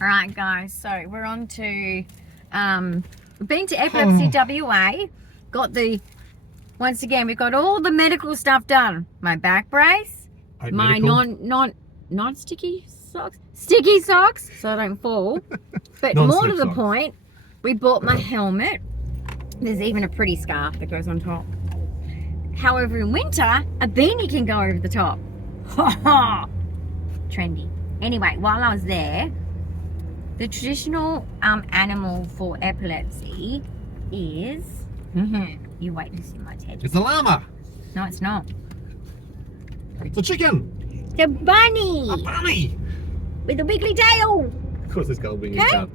All right, guys. So we're on to, we've been to Epilepsy WA. Got the, once again, we've got all the medical stuff done. My back brace, my non-sticky socks, sticky socks, so I don't fall. But more to the point, we bought my helmet. There's even a pretty scarf that goes on top. However, in winter, a beanie can go over the top. Trendy. Anyway, while I was there, the traditional animal for epilepsy is... You wait to see my head. It's a llama. No, it's not. It's a chicken. It's a bunny. A bunny. With a wiggly tail. Of course it's got a wiggly tail.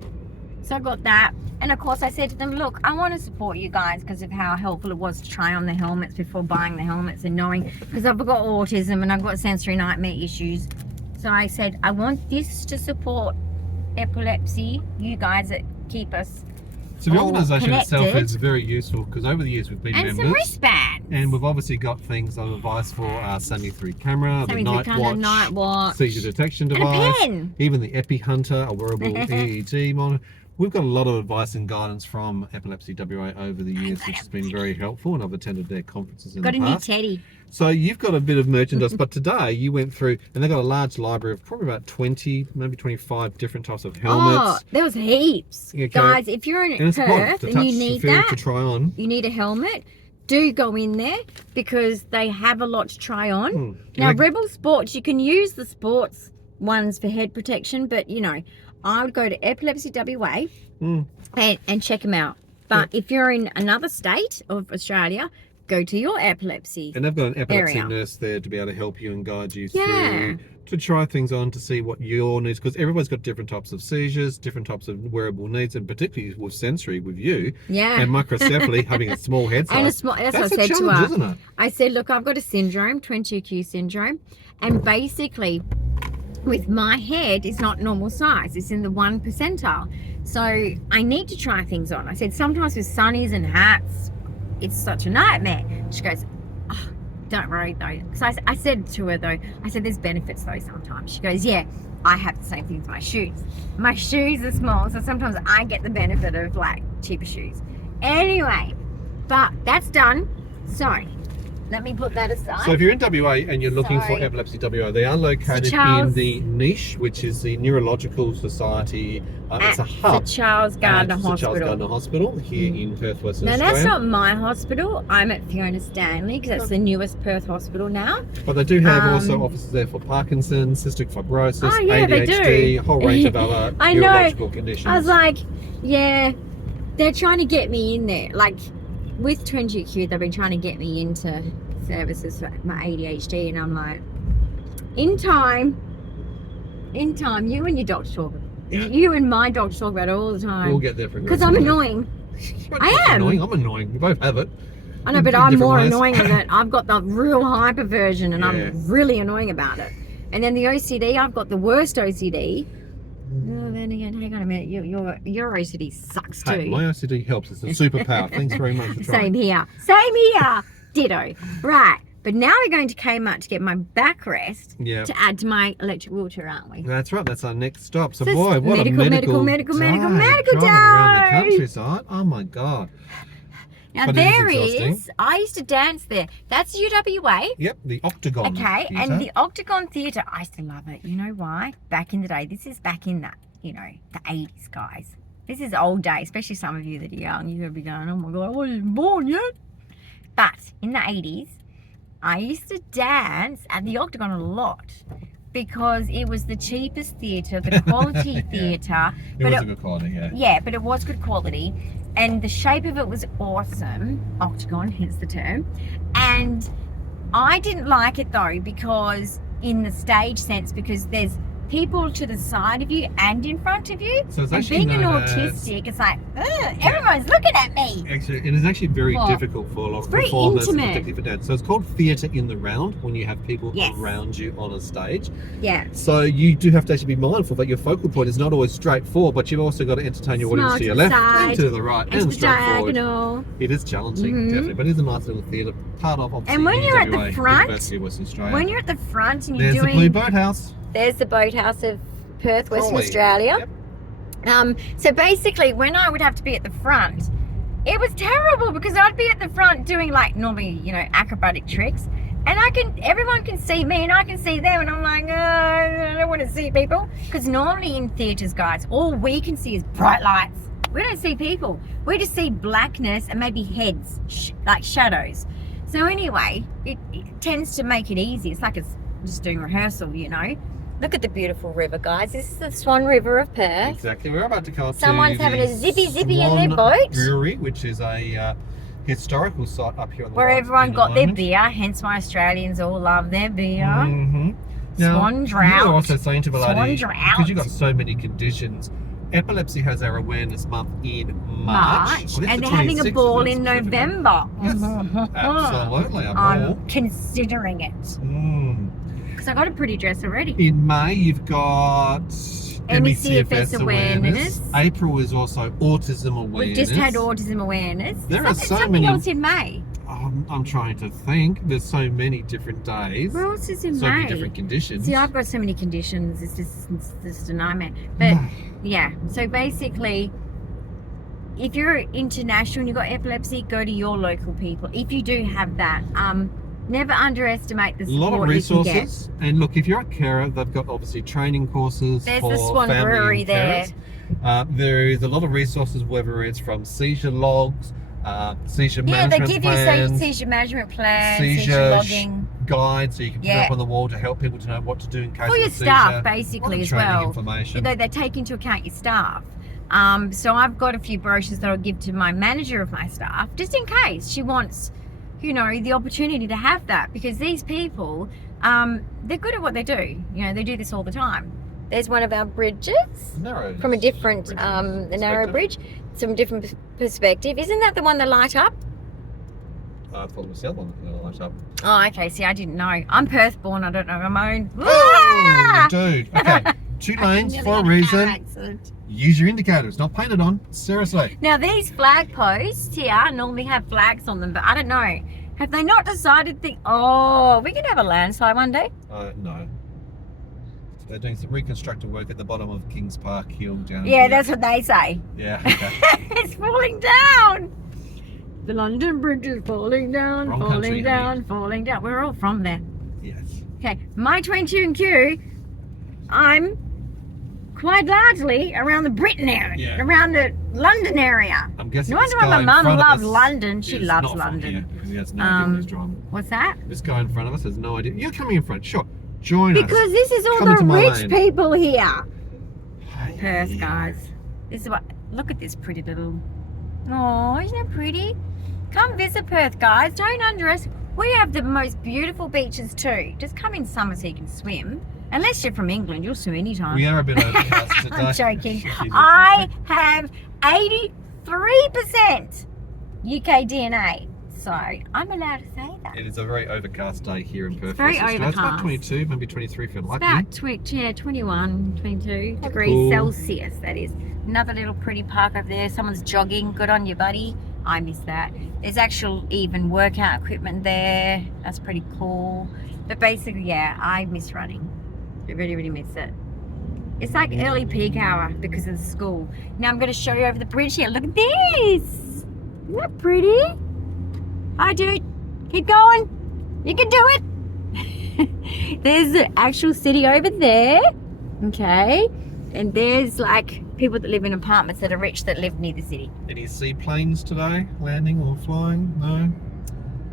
So I got that. And of course I said to them, look, I want to support you guys because of how helpful it was to try on the helmets before buying the helmets and knowing, because I've got autism and I've got sensory nightmare issues. So I said, I want this to support epilepsy, you guys that keep us So the organisation connected. itself is very useful because over the years we've been and members. some wristbands. And we've obviously got things on advice for our 73 camera, the night watch, seizure detection and device, a pen. even the Epi Hunter, a wearable EEG monitor. We've got a lot of advice and guidance from Epilepsy WA over the years, which has been very helpful, and I've attended their conferences in the past. Got a new teddy. So you've got a bit of merchandise, but today you went through, and they've got a large library of probably about 20, maybe 25 different types of helmets. Oh, there was heaps. Okay. Guys, if you're in Perth and you need that, to try on. You need a helmet, do go in there because they have a lot to try on. Now, Rebel Sports, you can use the sports ones for head protection, but you know, I would go to Epilepsy WA and check them out. But if you're in another state of Australia, go to your epilepsy And they've got an epilepsy area. nurse there to be able to help you and guide you through, to try things on, to see what your needs, because everybody's got different types of seizures, different types of wearable needs, and particularly with sensory, with you, and microcephaly, having a small head size. And a small, that's what I said to her. Isn't it? I said, look, I've got a syndrome, 22q syndrome, and basically with my head, it's not normal size. It's in the 1 percentile. So I need to try things on. I said, sometimes with sunnies and hats, it's such a nightmare. She goes, oh, don't worry though. So I said to her though, I said, there's benefits though sometimes. She goes, yeah, I have the same thing with my shoes. My shoes are small, so sometimes I get the benefit of like cheaper shoes. Anyway, but that's done. So let me put that aside. So if you're in WA and you're looking for Epilepsy WA, they are located in the niche, which is the Neurological Society. It's a hub. The Charles Gardner Hospital. Charles Gardner Hospital here in Perth, Western Australia. Now that's not my hospital. I'm at Fiona Stanley because that's the newest Perth hospital now. But they do have also offices there for Parkinson's, cystic fibrosis, ADHD, a whole range of other neurological conditions. I was like, yeah, they're trying to get me in there. Like with 20Q, they've been trying to get me into services for my ADHD, and I'm like, in time, you and your doctor talk. You and my doctor talk about it all the time. We'll get there for because I'm annoying. I am. I'm annoying. We both have it. I know, but I'm more annoying with it. I've got the real hyper version, and I'm really annoying about it. And then the OCD, I've got the worst OCD. Oh, then again, hang on a minute. Your OCD sucks too. Hey, my OCD helps. It's a superpower. Thanks very much for trying. Same here. Same here. Ditto. Right. But now we're going to Kmart to get my backrest to add to my electric wheelchair, aren't we? That's right. That's our next stop. So, boy, what medical a medical day. Around the countryside. Oh, my God. Now, there is, I used to dance there. That's UWA. Yep, the Octagon. Okay, and the Octagon Theatre, I used to love it. You know why? Back in the day. This is back in that, you know, the 80s, guys. This is old day, especially some of you that are young. You're going to be going, oh, my God, I wasn't even born yet. But in the 80s, I used to dance at the Octagon a lot because it was the cheapest theatre, the quality theatre. It was a good quality, Yeah, but it was good quality. And the shape of it was awesome. Octagon, hence the term. And I didn't like it though because in the stage sense, because there's people to the side of you and in front of you. So it's and actually being an autistic, it's like, everyone's looking at me. Actually, it is actually very difficult for a lot of performers, particularly for dance. So it's called theatre in the round when you have people around you on a stage. Yeah. So you do have to actually be mindful that your focal point is not always straight forward, but you've also got to entertain your audience to your left and to the right and straight forward. It is challenging, definitely, but it is a nice little theatre part of obviously. And when you're at the front, University of Western Australia. When you're at the front and you're doing, there's the Blue Boathouse. There's the boathouse of Perth, Western Australia. Yep. So basically, when I would have to be at the front, it was terrible because I'd be at the front doing like normally, acrobatic tricks, and everyone can see me and I can see them, and I'm like, I don't want to see people, because normally in theatres, guys, all we can see is bright lights. We don't see people. We just see blackness and maybe heads, like shadows. So anyway, it tends to make it easy. It's like it's just doing rehearsal, Look at the beautiful river, guys. This is the Swan River of Perth. Exactly. We're about to come up Someone's to having a zippy in Swan their boat. Brewery, which is a historical site up here on the where right everyone in the got their moment. beer, hence why Australians all love their beer. Mm-hmm. Now, Swan drought. you were also saying to Melody, Swan because drought. you've got so many conditions, Epilepsy has our awareness month in March. Well, and the they're having a 26th, ball so it's in significant. November. Yes, absolutely, a ball. I'm considering it. Because I got a pretty dress already. In May, you've got MECFS awareness. April is also autism awareness. We've just had autism awareness. There are so something many. else in May. I'm trying to think. There's so many different days. Where else is in so May? many different conditions. See, I've got so many conditions. It's just a nightmare. But yeah, so basically, if you're international and you've got epilepsy, go to your local people. If you do have that, never underestimate the a support lot of you can resources. And look, if you're a carer, they've got obviously training courses. There's for the Swan family Brewery and there. carers. There is a lot of resources, whether it's from seizure logs, seizure Yeah, management they give plans, you seizure management plans, seizure seizure logging. guides, so you can put Yeah. up on the wall to help people to know what to do in case For of your a seizure. staff, A lot basically, of as training well. information. They take into account your staff. So I've got a few brochures that I'll give to my manager of my staff, just in case she wants, the opportunity to have that, because these people, they're good at what they do. They do this all the time. There's one of our bridges from a different, the narrow bridge, some different perspective. Isn't that the one that light up? I thought it was the other one that light up. Oh, okay. See, I didn't know. I'm Perth born. I don't know my own. Oh, dude. Okay. 2 lanes for a reason. Use your indicator. It's not painted on. Seriously. Now, these flag posts here normally have flags on them, but I don't know. Have they not decided we could have a landslide one day? No. They're doing some reconstructive work at the bottom of Kings Park Hill down Yeah, here. that's what they say. Yeah, okay. It's falling down. The London Bridge is falling down, Wrong falling country, down, falling down. We're all from there. Yes. Okay, my 22Q, I'm quite largely around the Britain area, around the London area. I'm guessing No wonder why my mum loves London. She loves London. Because he has no idea what he's driving. What's that? This guy in front of us has no idea. You're coming in front. Sure. Join us. Because this is all Come the into my rich lane. people here. Perth, Yeah. guys. This is what. Look at this pretty little. Oh, isn't it pretty? Come visit Perth, guys. Don't underestimate. We have the most beautiful beaches too. Just come in summer so you can swim. Unless you're from England, you'll swim anytime. We are a bit overcast today. I'm joking. She's I have 83% UK DNA. So I'm allowed to say that. It is a very overcast day here in Perth. very Western Australia. It's about overcast. 22, maybe 23 if you're lucky. About 21, 22 degrees Cool. Celsius, that is. Another little pretty park over there. Someone's jogging. Good on you, buddy. I miss that. There's actual even workout equipment there. That's pretty cool. But basically, yeah, I miss running. I really, really miss it. It's like early peak hour because of the school. Now I'm going to show you over the bridge here. Look at this. Isn't that pretty? Hi, dude. Keep going. You can do it. There's the actual city over there. Okay. And there's like people that live in apartments that are rich that live near the city. Any seaplanes today landing or flying? No?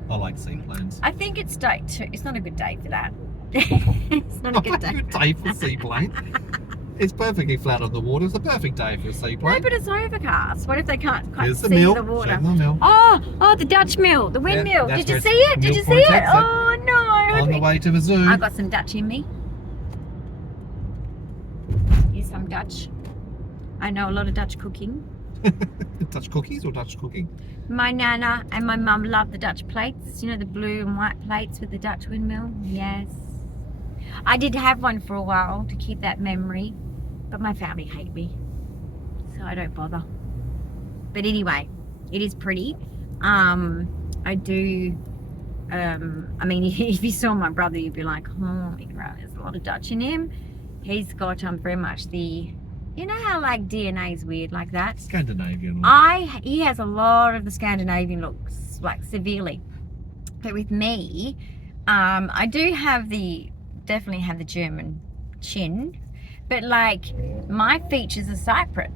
I like seaplanes. I think it's day 2. It's not a good day for that. It's not a good day. Good day for a seaplane. It's perfectly flat on the water. It's a perfect day for a seaplane. No, but it's overcast. What if they can't quite Here's see the mill. the water? Show them the mill. Oh, the Dutch mill, the windmill. that's Did you where see it? Did you see Mill it? Point exit. Oh no! On the way to the zoo. I got some Dutch in me. Here's some Dutch. I know a lot of Dutch cooking. Dutch cookies or Dutch cooking? My nana and my mum love the Dutch plates. You know, the blue and white plates with the Dutch windmill? Yes. I did have one for a while to keep that memory, but my family hate me, so I don't bother. But anyway, it is pretty. I do, I mean, if you saw my brother, you'd be like, oh my God, there's a lot of Dutch in him. He's got very much the You know how like DNA is weird like that? Scandinavian look. He has a lot of the Scandinavian looks, like severely. But with me, I do definitely have the German chin, but like my features are Cypriot.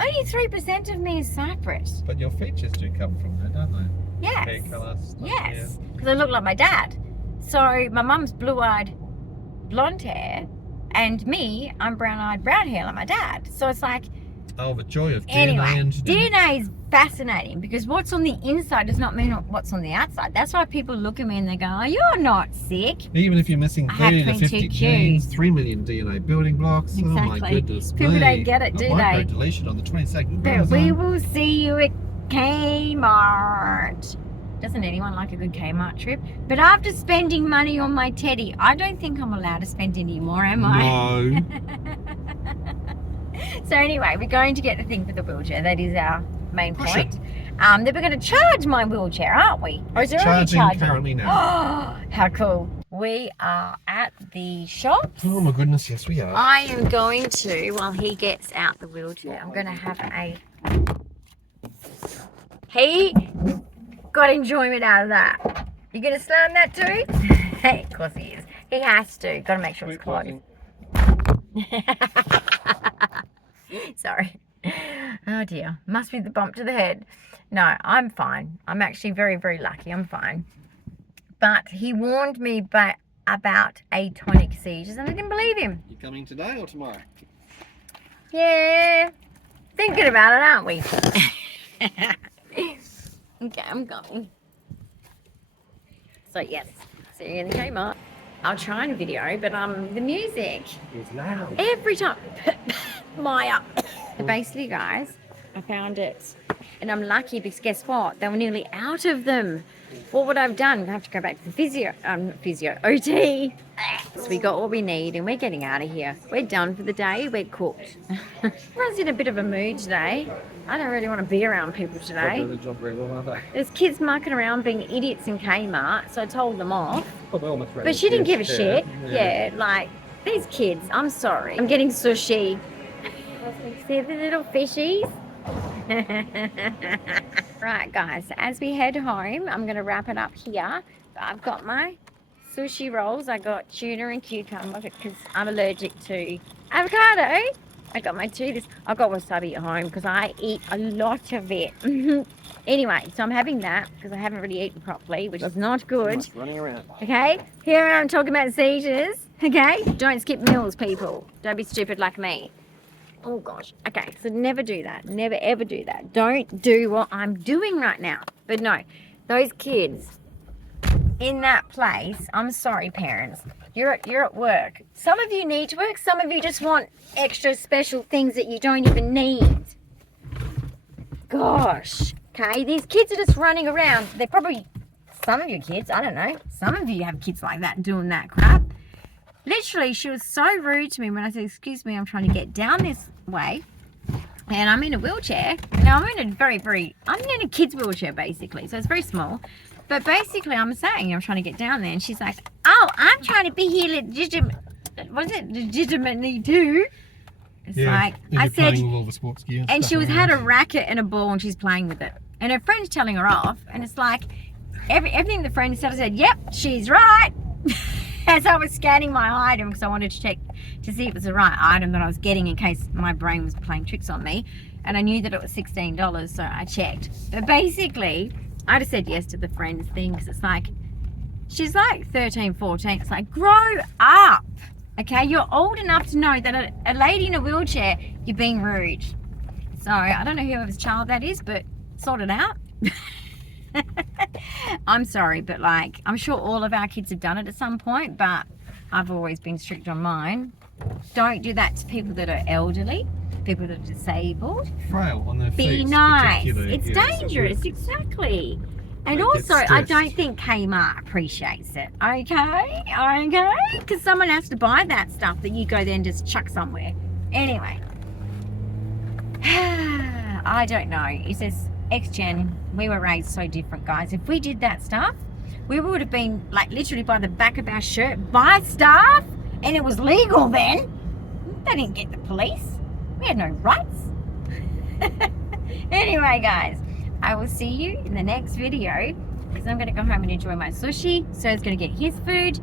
Only 3% of me is Cypriot. But your features do come from there, don't they? Yes. Hair colour stuff, yes. Because I look like my dad. So my mum's blue-eyed blonde hair, and me, I'm brown-eyed brown hair like my dad. So it's like, oh, the joy of DNA. Anyway, and DNA is fascinating because what's on the inside does not mean what's on the outside. That's why people look at me and they go, oh, you're not sick. Even if you're missing 30 to 50 genes, 3 million DNA building blocks. Exactly. Oh my goodness. People don't get it, do they? Deletion on the 22nd. But we will see you at Kmart. Doesn't anyone like a good Kmart trip? But after spending money on my teddy, I don't think I'm allowed to spend any more, am I? No. So anyway, we're going to get the thing for the wheelchair. That is our main point. Then we're going to charge my wheelchair, aren't we? Or is it already charging? Currently now. Oh, how cool. We are at the shops. Oh my goodness, yes we are. I am going to, while he gets out the wheelchair, I'm going to have He got enjoyment out of that. You going to slam that too? Of course he is. He has to. Got to make sure it's closed. Sorry. Oh dear. Must be the bump to the head. No, I'm fine. I'm actually very, very lucky. I'm fine. But he warned me about atonic seizures and I didn't believe him. You coming today or tomorrow? Yeah. Thinking about it, aren't we? Okay, I'm going. So yes. See you in the Kmart. I'll try and video, but the music is loud every time. Maya. Basically, guys, I found it, and I'm lucky because guess what? They were nearly out of them. What would I have done? I have to go back to the OT. So we got what we need, and we're getting out of here. We're done for the day. We're cooked. Everyone's in a bit of a mood today. I don't really want to be around people today. There's kids mucking around being idiots in Kmart, so I told them off. But she didn't give a shit. Yeah, like these kids. I'm sorry. I'm getting sushi. See the little fishies? Right, guys, as we head home, I'm going to wrap it up here. I've got my sushi rolls. I got tuna and cucumber because I'm allergic to avocado. I got my I've got wasabi at home because I eat a lot of it. Anyway, so I'm having that because I haven't really eaten properly, which is not good. Running around. Okay, here I'm talking about seizures. Okay, don't skip meals, people. Don't be stupid like me. Oh gosh. Okay, so never do that. Never ever do that. Don't do what I'm doing right now. But no, those kids in that place, I'm sorry, parents. You're at work. Some of you need to work. Some of you just want extra special things that you don't even need. Gosh. Okay, these kids are just running around. They're probably, some of you kids, I don't know. Some of you have kids like that doing that crap. Literally, she was so rude to me when I said, excuse me, I'm trying to get down this way. And I'm in a wheelchair. Now, I'm in a kid's wheelchair, basically. So it's very small. But basically, I'm saying I'm trying to get down there. And she's like, oh, I'm trying to be here legitimately too. It's like, I said, with all the sports gear and she had a racket and a ball and she's playing with it. And her friend's telling her off. And it's like, everything the friend said, I said, yep, she's right. As I was scanning my item because I wanted to check to see if it was the right item that I was getting in case my brain was playing tricks on me. And I knew that it was $16, so I checked. But basically, I just said yes to the friend's thing because it's like, she's like 13, 14. It's like, grow up. Okay, you're old enough to know that a lady in a wheelchair, you're being rude. So I don't know whoever's child that is, but sort it out. I'm sorry, but like, I'm sure all of our kids have done it at some point, but I've always been strict on mine. Don't do that to people that are elderly, people that are disabled. Frail on their feet. Be nice. It's dangerous, exactly. And also, I don't think Kmart appreciates it. Okay? Because someone has to buy that stuff that you go there and just chuck somewhere. Anyway. I don't know. It says, X-Gen, we were raised so different, guys. If we did that stuff, we would have been, like, literally by the back of our shirt, buy stuff, and it was legal then. They didn't get the police. We had no rights. Anyway, guys, I will see you in the next video because I'm going to go home and enjoy my sushi. Ser's going to get his food.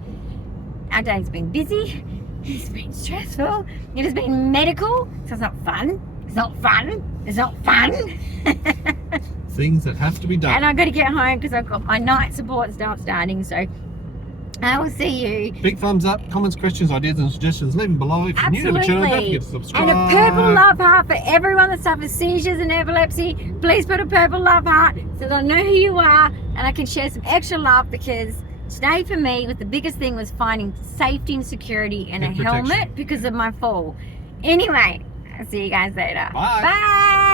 Our day's been busy. It's been stressful. It has been medical, so it's not fun. It's not fun. It's not fun. Things that have to be done. And I've got to get home because I've got my night support starting. So I will see you. Big thumbs up, comments, questions, ideas and suggestions, leave them below. If you're new to the channel, don't forget to subscribe. And a purple love heart for everyone that suffers seizures and epilepsy. Please put a purple love heart so that I know who you are and I can share some extra love, because today for me was the biggest thing was finding safety and security and a helmet because of my fall. Anyway, I'll see you guys later. Bye. Bye.